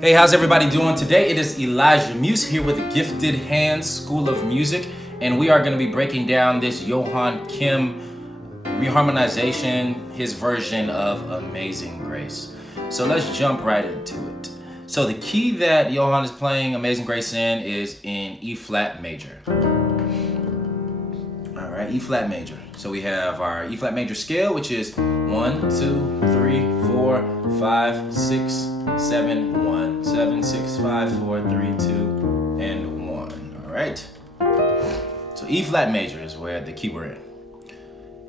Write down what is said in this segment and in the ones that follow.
Hey, how's everybody doing today? It is Elijah Muse here with Gifted Hands School of Music, and we are going to be breaking down this Johan Kim reharmonization, his version of Amazing Grace. So let's jump right into it. So the key that Johan is playing Amazing Grace in is in E flat major. All right, E flat major. So we have our E flat major scale, which is 1, 2, 3, 4, 5, 6, 7, 1, 7, 6, 5, 4, 3, 2, and 1. All right. So E flat major is where the key we're in.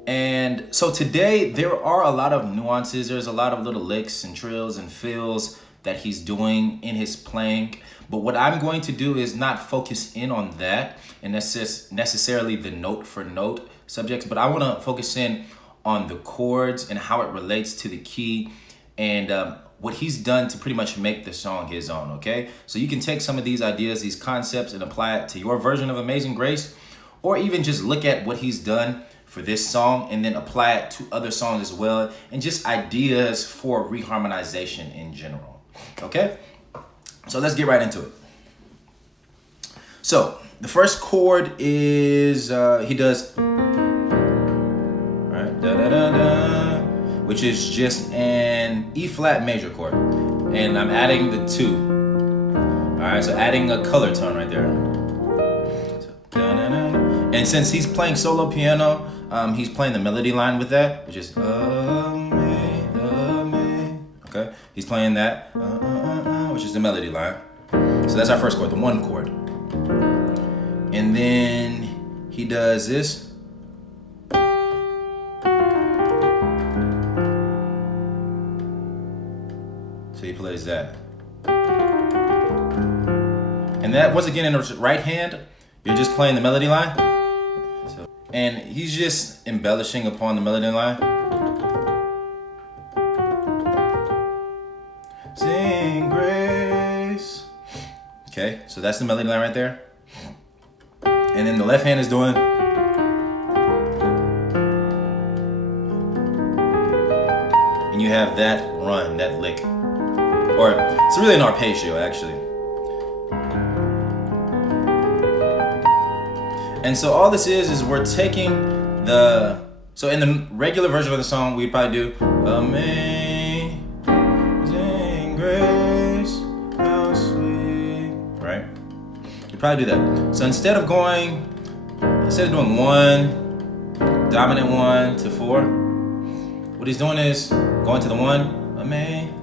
And so today there are a lot of nuances. There's a lot of little licks and trills and fills that he's doing in his playing. But what I'm going to do is not focus in on that and necessarily the note for note subjects, but I want to focus in on the chords and how it relates to the key and what he's done to pretty much make the song his own, okay? So you can take some of these ideas, these concepts, and apply it to your version of Amazing Grace, or even just look at what he's done for this song and then apply it to other songs as well, and just ideas for reharmonization in general, okay? So let's get right into it. So the first chord is, he does, right, da da da da, which is just an E flat major chord. And I'm adding the 2. All right, so adding a color tone right there. So, da, da, da, da. And since he's playing solo piano, he's playing the melody line with that, which is okay? He's playing that, which is the melody line. So that's our first chord, the 1 chord. And then he does this. So he plays that. And that, once again, in the right hand, you're just playing the melody line. So, and he's just embellishing upon the melody line. Sing grace. Okay, so that's the melody line right there. And then the left hand is doing. And you have that run, that lick. Or it's really an arpeggio, actually. And so all this is we're taking the, so in the regular version of the song, we'd probably do Amazing Grace, how sweet, right? You'd probably do that. So instead of doing 1, dominant 1 to 4, what he's doing is going to the 1, Amazing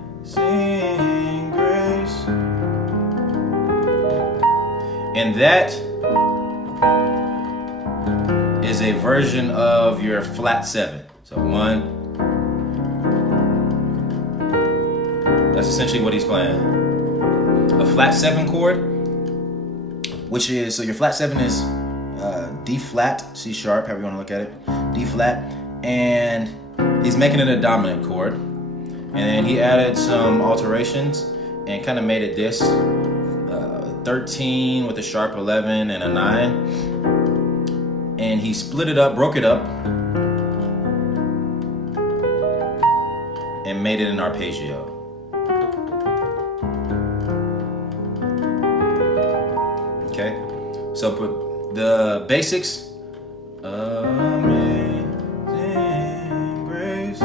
Grace. And that is a version of your flat 7. So 1. That's essentially what he's playing. A flat 7 chord, which is, so your flat 7 is D flat, C sharp, however you want to look at it, D flat, and he's making it a dominant chord. And then he added some alterations and kind of made it this 13 with a sharp 11 and a 9. And he split it up, broke it up, and made it an arpeggio. Okay, so put the basics. Amazing Grace.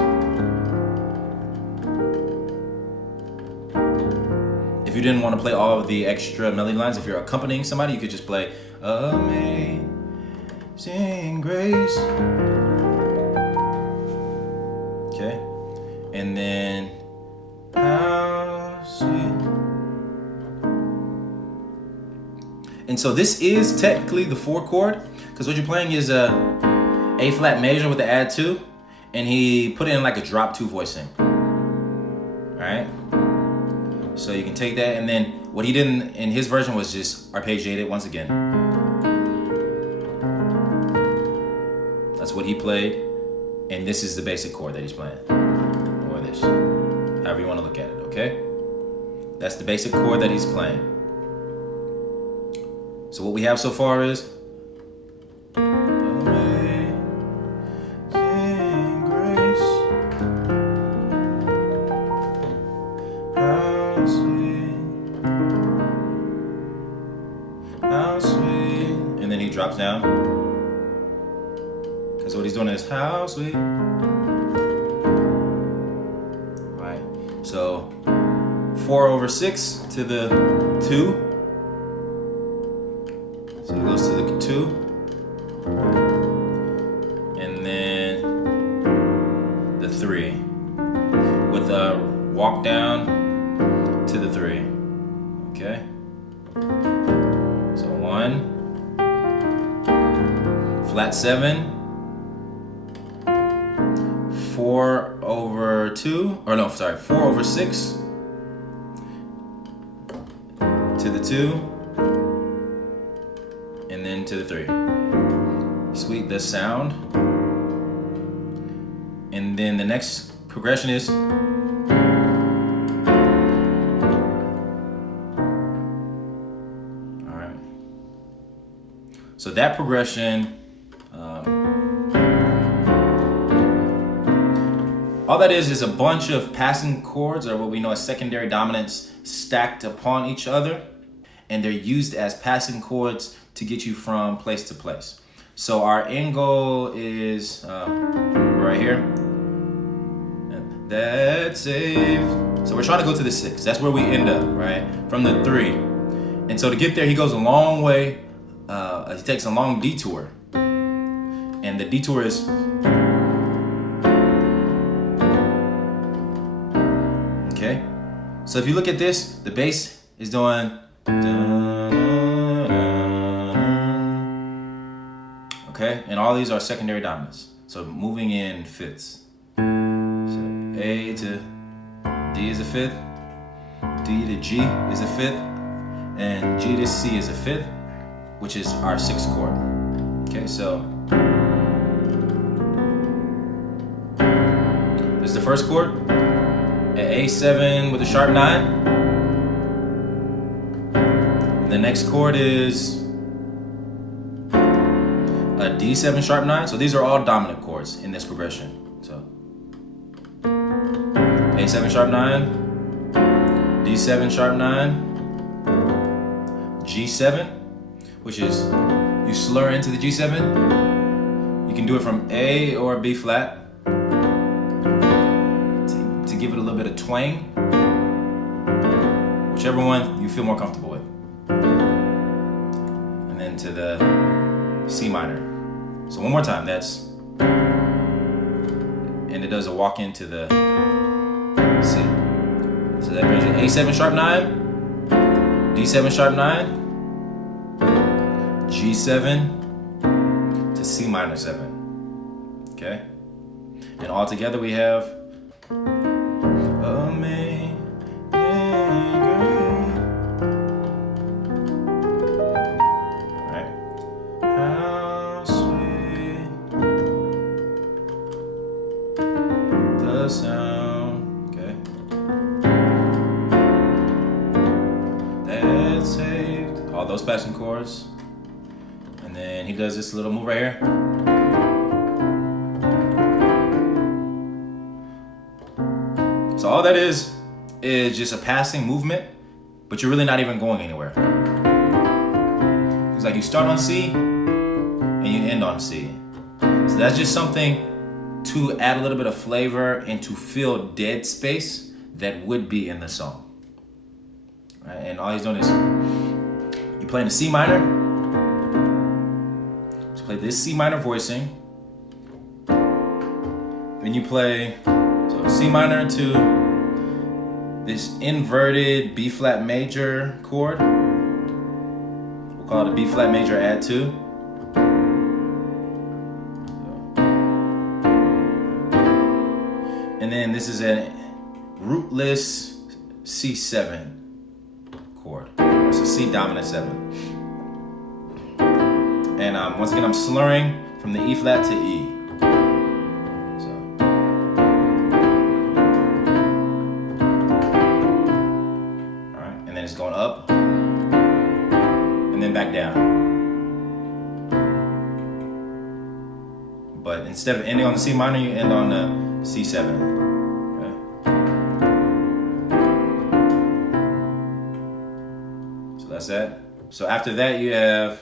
If you didn't want to play all of the extra melody lines, if you're accompanying somebody, you could just play Amazing Grace. Okay, and then how sweet. And so this is technically the 4 chord, because what you're playing is a flat major with the add 2, and he put in like a drop 2 voicing. All right, so you can take that, and then what he did in his version was just arpeggiate once again. That's what he played, and this is the basic chord that he's playing, or this, however you want to look at it, okay? That's the basic chord that he's playing. So what we have so far is Amazing Grace, how sweet drops down. Because what he's doing is how sweet. Right. So 4/6 to the 2. So he goes to the 2. And then the 3. With a walk down to the 3. Okay? So 1. Flat 7. 4/2, or no, sorry, 4/6 to the 2, and then to the 3. Sweet the sound. And then the next progression is alright. So that progression, all that is a bunch of passing chords, or what we know as secondary dominants, stacked upon each other, and they're used as passing chords to get you from place to place. So our end goal is right here. That's safe. So we're trying to go to the 6. That's where we end up, right? From the 3. And so to get there, he goes a long way. He takes a long detour. And the detour is okay. So if you look at this, the bass is doing okay, and all these are secondary dominants. So moving in fifths. So A to D is a 5th, D to G is a 5th, and G to C is a 5th, which is our 6th chord. Okay, so this is the first chord. At A7 with a sharp 9. The next chord is a D7 sharp 9. So these are all dominant chords in this progression. So A7 sharp 9, D7 sharp 9, G7, which is you slur into the G7. You can do it from A or B flat. Give it a little bit of twang, whichever one you feel more comfortable with. And then to the C minor. So one more time, that's, and it does a walk into the C. So that brings you A7 sharp 9, D7 sharp 9, G7 to C minor 7. Okay? And all together we have sound, okay. That's saved. All those passing chords. And then he does this little move right here. So all that is just a passing movement, but you're really not even going anywhere. It's like you start on C and you end on C. So that's just something to add a little bit of flavor and to fill dead space that would be in the song. Right? And all he's doing is you play in the C minor. So play this C minor voicing. Then you play C minor to this inverted B flat major chord. We'll call it a B flat major add 2. And then this is a rootless C7 chord. It's a C dominant 7. And once again, I'm slurring from the E flat to E. So. All right, and then it's going up, and then back down. But instead of ending on the C minor, you end on the C7. That's that. So after that you have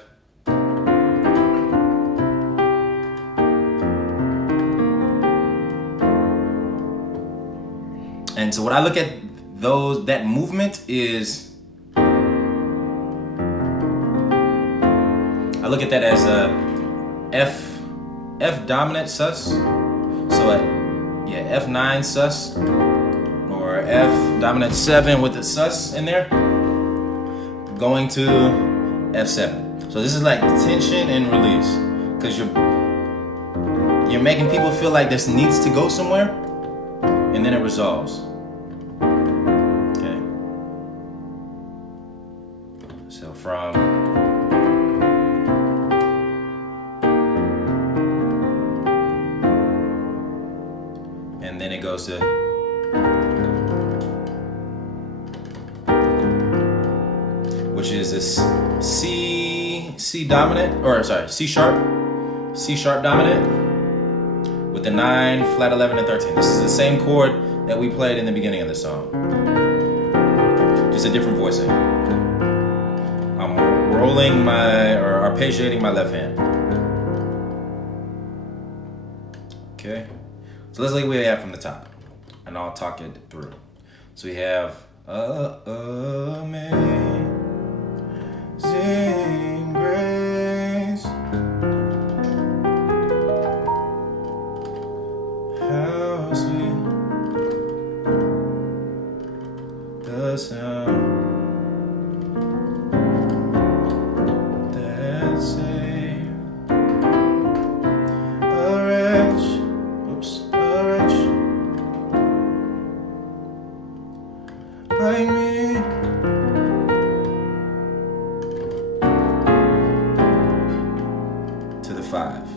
so what I look at that movement is, I look at that as a F dominant sus. So F9 sus, or F dominant 7 with the sus in there, going to F7. So this is like tension and release, because you're making people feel like this needs to go somewhere, and then it resolves. Okay. So from and then it goes to which is this C dominant, or sorry, C sharp dominant with the 9, flat 11, and 13. This is the same chord that we played in the beginning of the song, just a different voicing. I'm rolling or arpeggiating my left hand. Okay, so let's look at what we have from the top, and I'll talk it through. So we have amazing grace, how sweet the sound that saved a wretch like me. To the 5.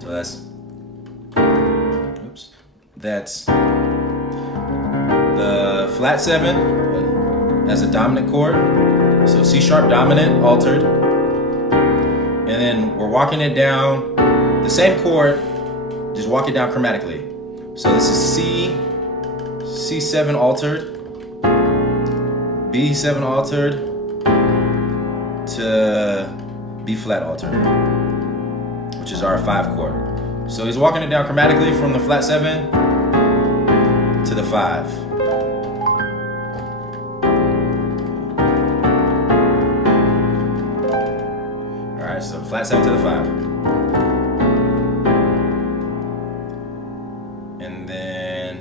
So that's the flat 7 as a dominant chord. So C sharp dominant altered. And then we're walking it down the same chord, just walk it down chromatically. So this is C7 altered, B7 altered to B flat altered, which is our 5 chord. So he's walking it down chromatically from the flat 7 to the 5. All right, so flat 7 to the 5. And then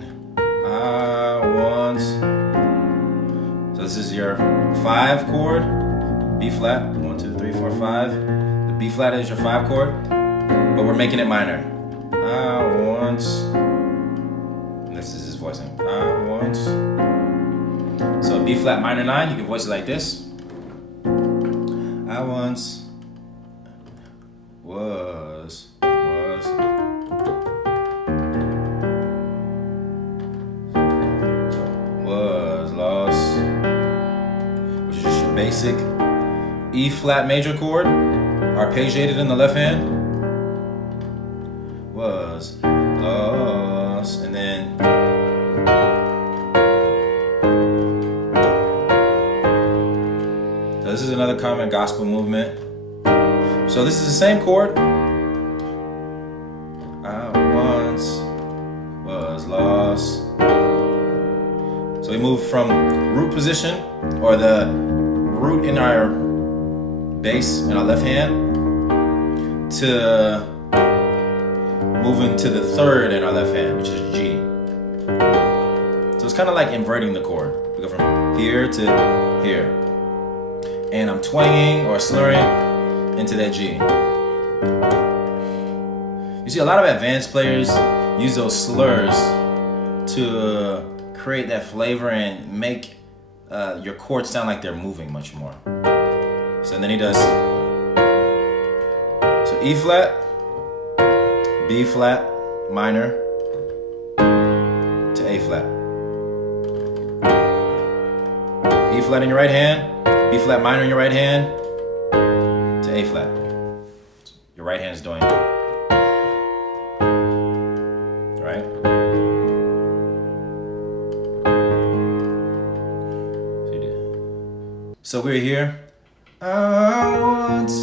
so this is your 5 chord, B flat, 1, 2, 3, 4, 5. The B flat is your 5 chord, but we're making it minor. I once, and this is his voicing. I once. So B flat minor 9, you can voice it like this. I once was lost, which is just your basic E flat major chord, arpeggiated in the left hand. Was lost, and then so this is another common gospel movement. So this is the same chord. I once was lost. So we move from root position, or the root in our bass in our left hand, to moving to the 3rd in our left hand, which is G. So it's kind of like inverting the chord. We go from here to here. And I'm twanging or slurring into that G. You see, a lot of advanced players use those slurs to create that flavor and make your chords sound like they're moving much more. So then he does, so E flat, B flat minor to A flat. E flat in your right hand, B flat minor in your right hand to A flat. Your right hand is doing it. Right? So we're here. I once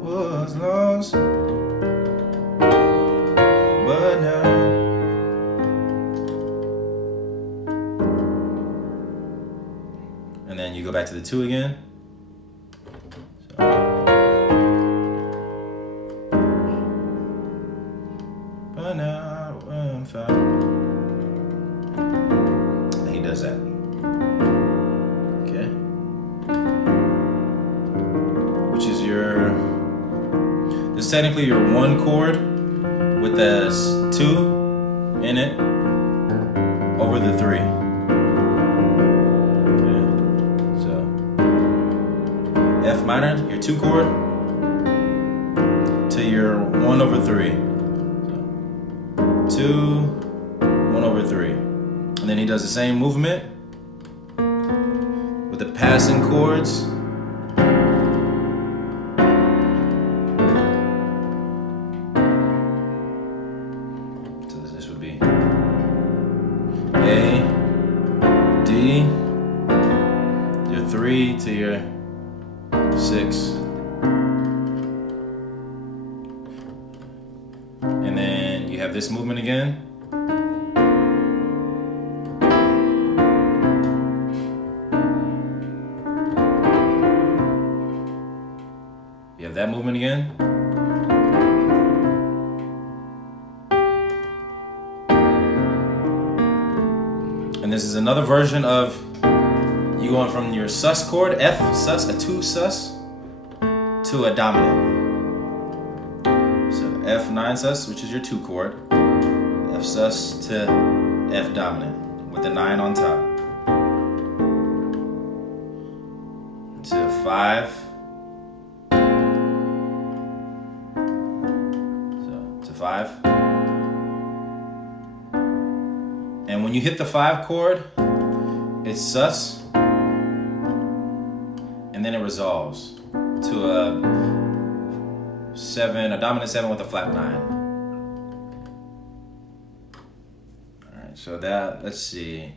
was lost, but now and then you go back to the 2 again. But now I'm fine. And he does that. Okay. Which is this is technically your 1 chord with the 2 in it over the 3. Okay. So F minor, your 2 chord, to your 1 over 3. So 2, 1 over 3. And then he does the same movement with the passing chords. So this would be A, D, your 3 to your 6. And then you have this movement again. You have that movement again. And this is another version of you going from your sus chord, F sus, a 2 sus, to a dominant. So F9 sus, which is your 2 chord, F sus to F dominant with the 9 on top. To 5. So to 5. And when you hit the 5 chord, it's sus, and then it resolves to a 7, a dominant 7 with a flat 9. All right, so that, let's see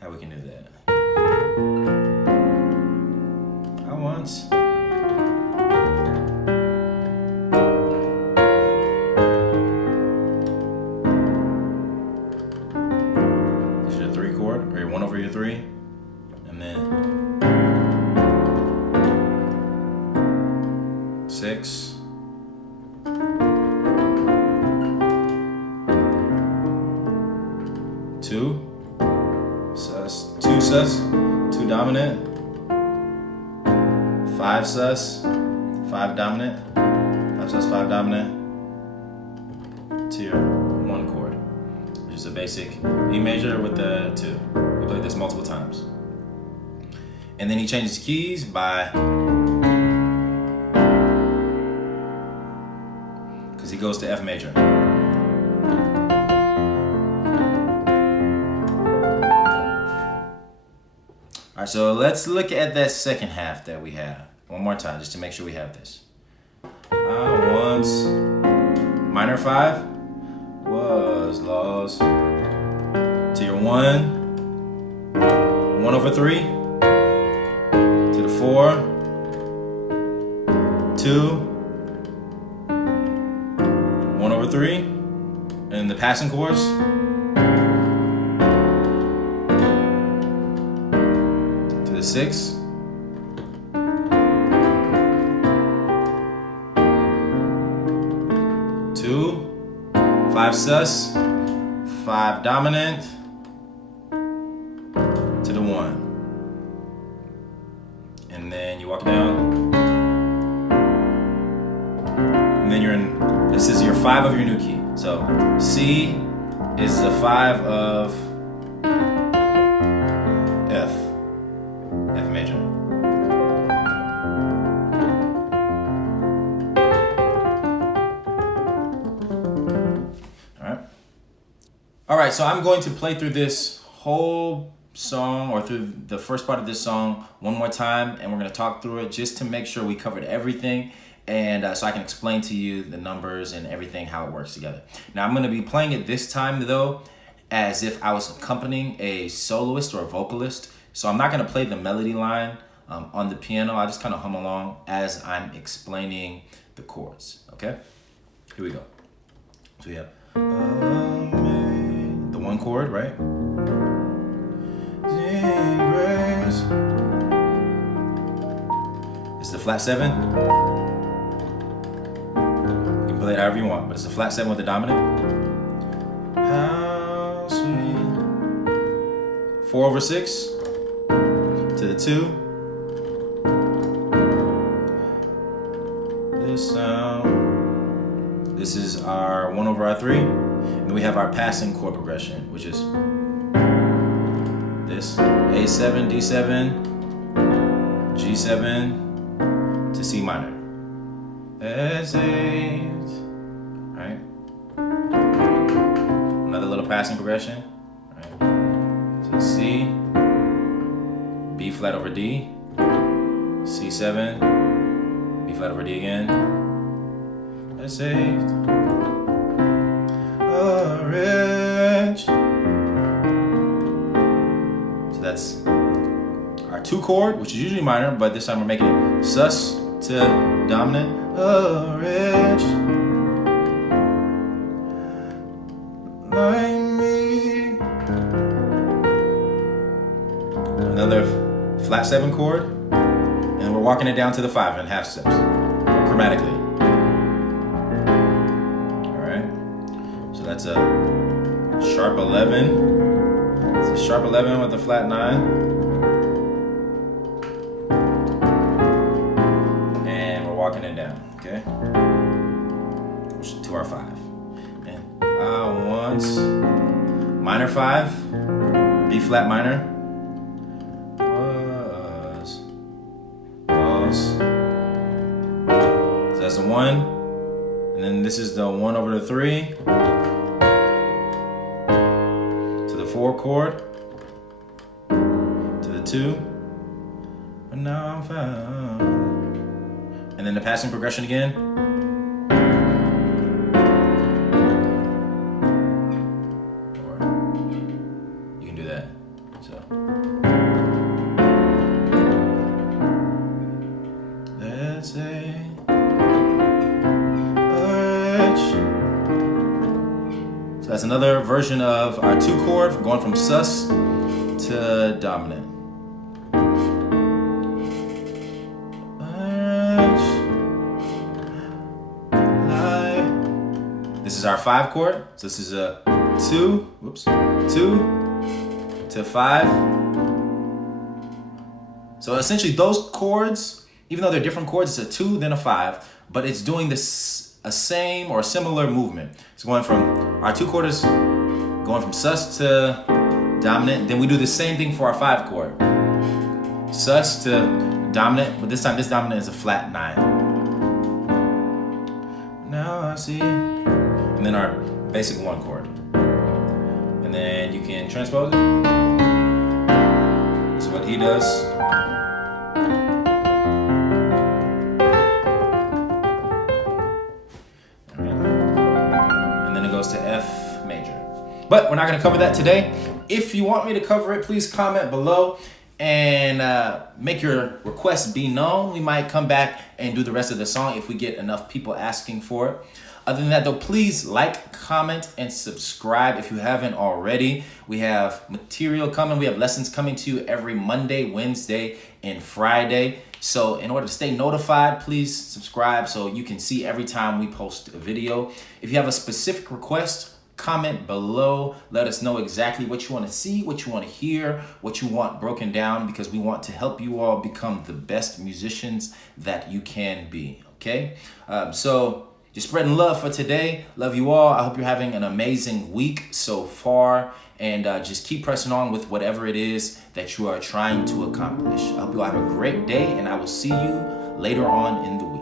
how we can do that. I once. This is your 3 chord, or your 1 over your 3, and then 6, 2 sus, 2 sus, 2 dominant, 5 sus, 5 dominant, 5 sus, 5 dominant, to your 1 chord, which is a basic E major with the 2. We played this multiple times. And then he changes keys by, because he goes to F major. All right, so let's look at that second half that we have one more time, just to make sure we have this. I once, minor 5 was lost to your 1, 1 over 3, to the 4, 2, 1 over 3, and the passing chords. To the 6. Two, 5 sus, 5 dominant, to the 1. And then you walk down. And then you're in, this is your 5 of your new key. So C is the 5 of F major. All right, so I'm going to play through this whole song, or through the first part of this song, one more time, and we're going to talk through it just to make sure we covered everything, and so I can explain to you the numbers and everything, how it works together. Now, I'm going to be playing it this time, though, as if I was accompanying a soloist or a vocalist, so I'm not going to play the melody line on the piano. I'll just kind of hum along as I'm explaining the chords, okay? Here we go. So we have the 1 chord, right? In grace, flat 7. You can play it however you want, but it's a flat 7 with the dominant. How sweet. 4/6 to the 2. This sound. This is our 1/3. And then we have our passing chord progression, which is this A7, D7, G7 to C minor. S8. Right? Another little passing progression. Right? So C, B flat over D, C7, B flat over D again. S8. Orange. So that's our 2 chord, which is usually minor, but this time we're making it sus to dominant. Orange. Like me. Another flat 7 chord, and we're walking it down to the 5 in half steps, chromatically. All right. So that's a sharp 11. It's a sharp 11 with a flat 9. And we're walking it down, okay? To our 5. And I once, minor 5, B flat minor, was. So that's a 1. And then this is the 1/3. 4 chord to the 2, but now I'm found. And then the passing progression again. Or you can do that. So let's say that's another version of our 2 chord, going from sus to dominant. This is our 5 chord. So this is a 2 to 5. So essentially those chords, even though they're different chords, it's a 2 then a 5, but it's doing this a same or similar movement. It's going from our 2 chord is going from sus to dominant. Then we do the same thing for our 5 chord. Sus to dominant, but this time this dominant is a flat 9. Now I see. And then our basic 1 chord. And then you can transpose it. That's what he does. To F major. But we're not going to cover that today. If you want me to cover it, please comment below and make your requests be known. We might come back and do the rest of the song if we get enough people asking for it. Other than that though, please like, comment, and subscribe if you haven't already. We have material coming. We have lessons coming to you every Monday, Wednesday, and Friday. So in order to stay notified, please subscribe so you can see every time we post a video. If you have a specific request, comment below. Let us know exactly what you want to see, what you want to hear, what you want broken down, because we want to help you all become the best musicians that you can be, okay? So just spreading love for today. Love you all. I hope you're having an amazing week so far. And just keep pressing on with whatever it is that you are trying to accomplish. I hope you all have a great day, and I will see you later on in the week.